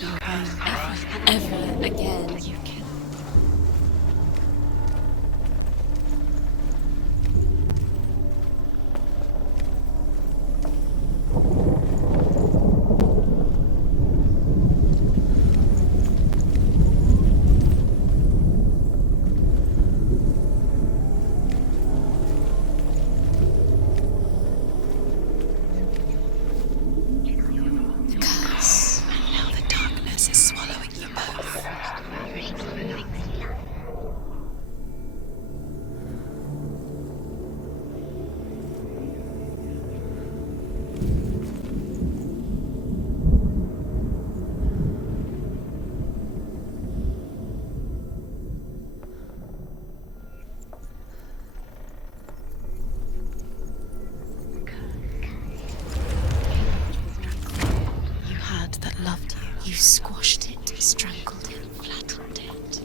feel pain ever again. You squashed it, strangled it, flattened it.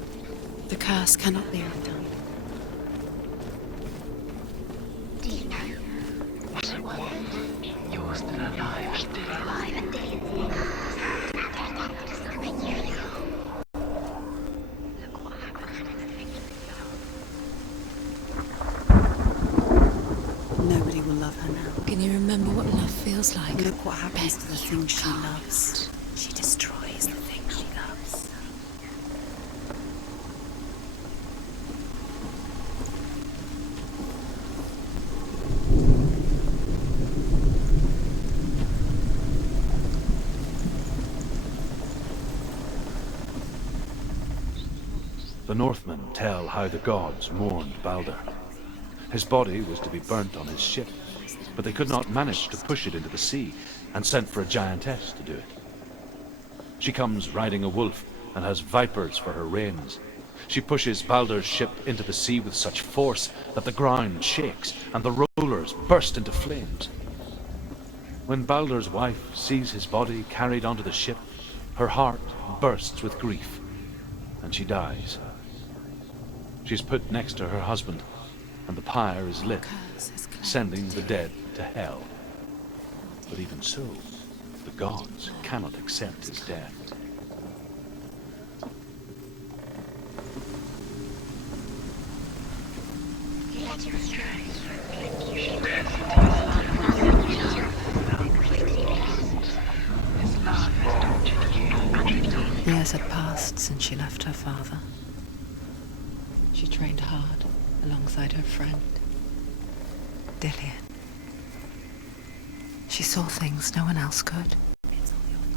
The curse cannot be undone. Do you know what it was? You're still alive, and look what happened. Nobody will love her now. Can you remember what love feels like? Look what happens to the things she loves. She destroys the things she loves. The Northmen tell how the gods mourned Baldur. His body was to be burnt on his ship, but they could not manage to push it into the sea, and sent for a giantess to do it. She comes riding a wolf and has vipers for her reins. She pushes Baldur's ship into the sea with such force that the ground shakes and the rollers burst into flames. When Baldur's wife sees his body carried onto the ship, her heart bursts with grief, and she dies. She's put next to her husband, and the pyre is lit, sending the dead to hell. But even so, the gods cannot accept his death. Years had passed since she left her father. She trained hard alongside her friend, Dillian. She saw things no one else could.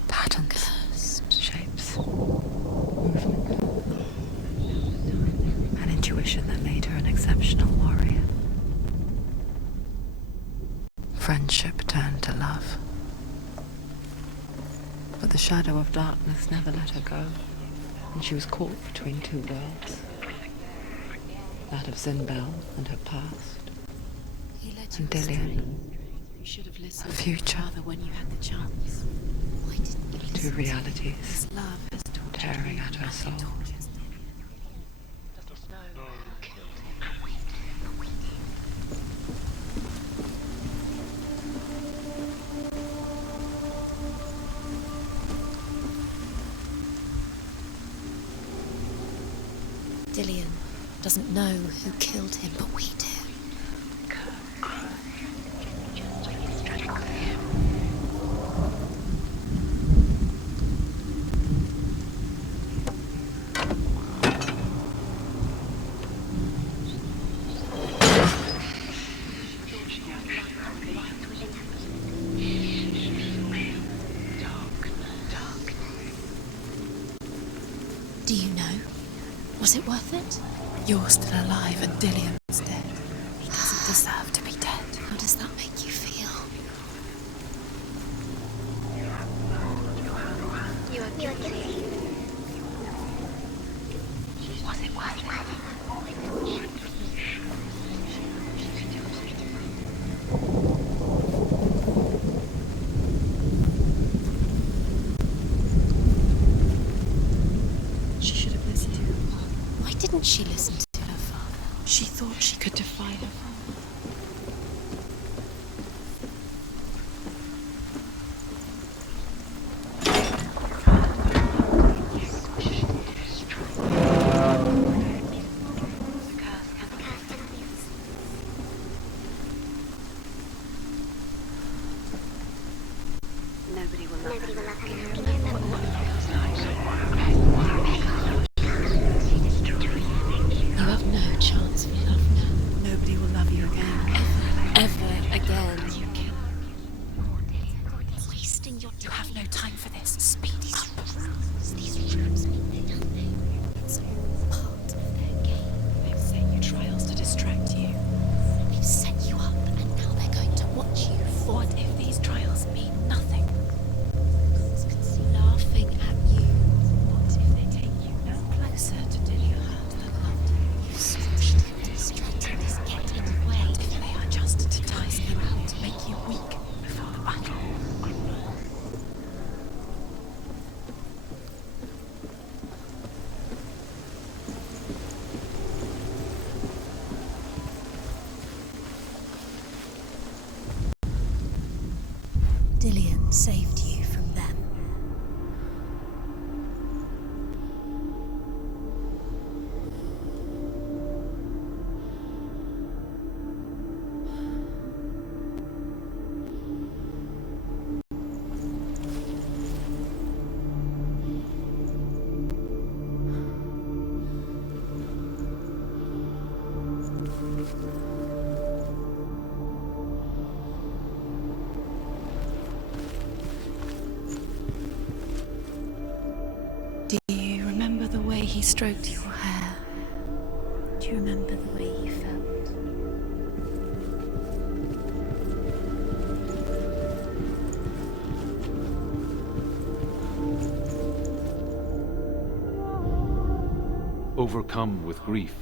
Patterns, shapes, movement. An intuition that made her an exceptional warrior. Friendship turned to love. But the shadow of darkness never let her go, and she was caught between two worlds. That of Zinbel and her past, and Dillian, her future. When you had the chance. Why didn't you Two listen? realities Love has tortured tearing you, at her soul. nothing tortures me. Dillian doesn't know who killed him, but we do. Do you know? Was it worth it? You're still alive and Dillian's dead. He doesn't deserve to be dead. How does that make you feel? You are guilty. Was it worth it? She should have listened to her. Why didn't she listen to her father? She thought she could defy her father. ever again. You wasting your time. You have no time for this. Speed up. These rooms mean nothing. It's all part of their game. They've set you trials to distract you. They've set you up, and now they're going to watch you. What if these trials mean nothing? Laughing at you. What if they take you no closer to do you hurt the God? You squashed them straight in this get in the way. What if they are just to tire you out, to make you weak before the battle? Dillion saved you from them. Do you remember the way he stroked your hair? Do you remember the way you felt? Overcome with grief,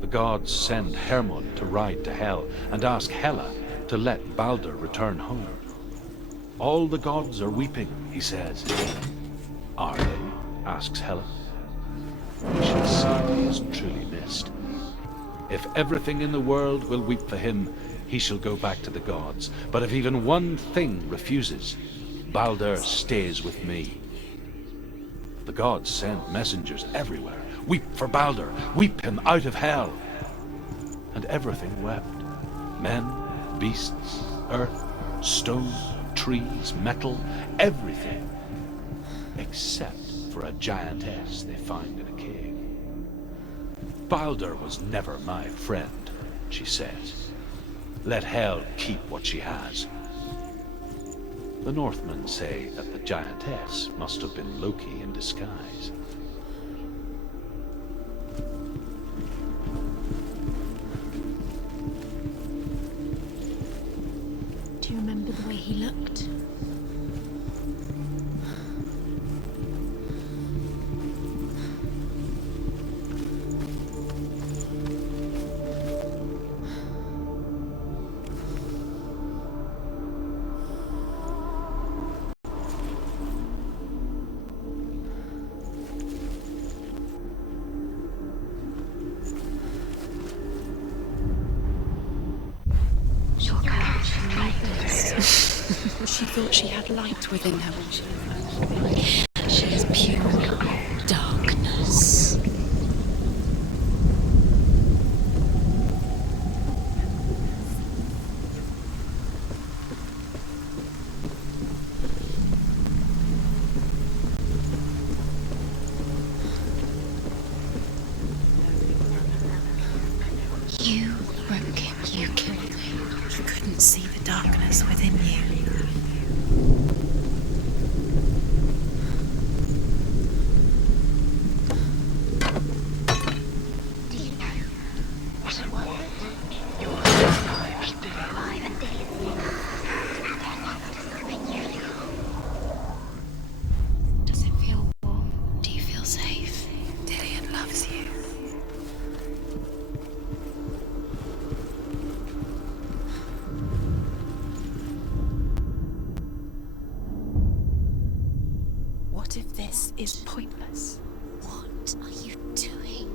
the gods send Hermod to ride to Hell and ask Hela to let Balder return home. All the gods are weeping, he says. Are they? Asks Hela. We shall see he is truly missed. If everything in the world will weep for him, he shall go back to the gods. But if even one thing refuses, Balder stays with me. The gods send messengers everywhere. Weep for Balder, weep him out of Hell. And everything wept. Men, beasts, earth, stone, trees, metal, everything. Except for a giantess they find in a cave. Balder was never my friend, she says. Let Hel keep what she has. The Northmen say that the giantess must have been Loki in disguise. Do you remember the way he looked? She thought she had light within her when she emerged. She is pure darkness. You broke him, you killed him. You couldn't see the darkness within you. Does it feel warm? Do you feel safe? Dillion loves you. What if this is pointless? What are you doing?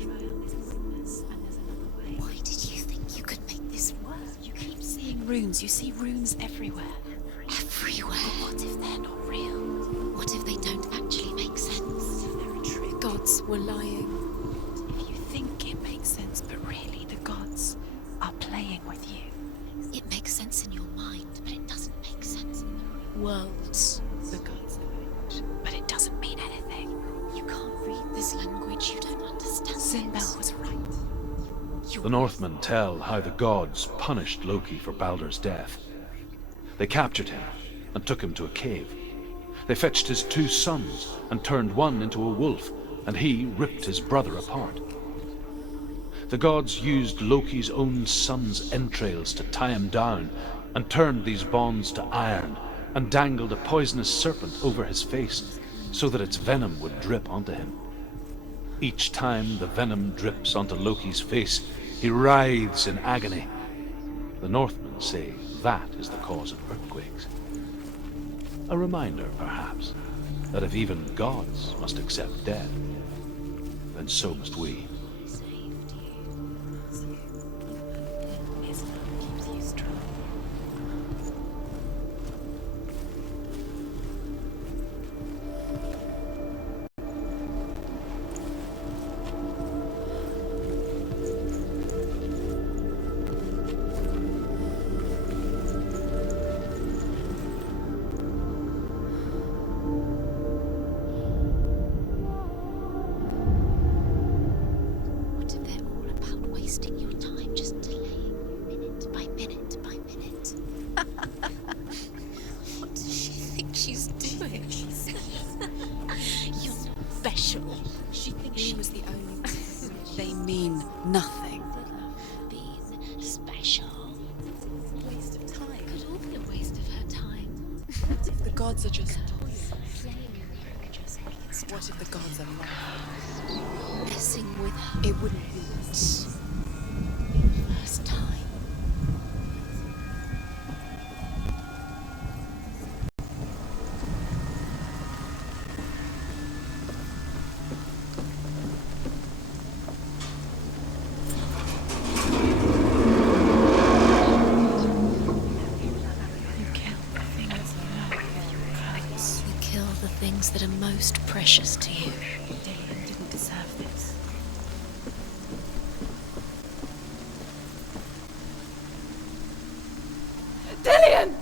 Every trial is pointless, and there's another way. Why did you think you could make this work? You keep seeing runes. You see runes everywhere. Everywhere? But what if they're not real? What if they don't actually make sense? They're a trick. Gods were lying. If you think it makes sense, but really the gods are playing with you. It makes sense in your mind, but it doesn't make sense in the worlds. The gods are, but it doesn't mean anything. You can't read this language. You don't understand. Sinbel was right. You're The Northmen tell how the gods punished Loki for Baldur's death. They captured him and took him to a cave. They fetched his 2 sons and turned one into a wolf, and he ripped his brother apart. The gods used Loki's own son's entrails to tie him down and turned these bonds to iron and dangled a poisonous serpent over his face so that its venom would drip onto him. Each time the venom drips onto Loki's face, he writhes in agony. The Northmen say that is the cause of earthquakes. A reminder, perhaps, that if even gods must accept death, then so must we. What if they're all about wasting your time, just delaying minute by minute by minute? What does she think she's doing? You're special. She thinks she was the only one. They mean nothing. Being special. Waste of time. Could all be a waste of her time. The gods are just Playing with her, just what if the gods are lying? messing with her. It wouldn't be First time. You kill the things that are most precious to you. Dillion didn't deserve this. Dillion!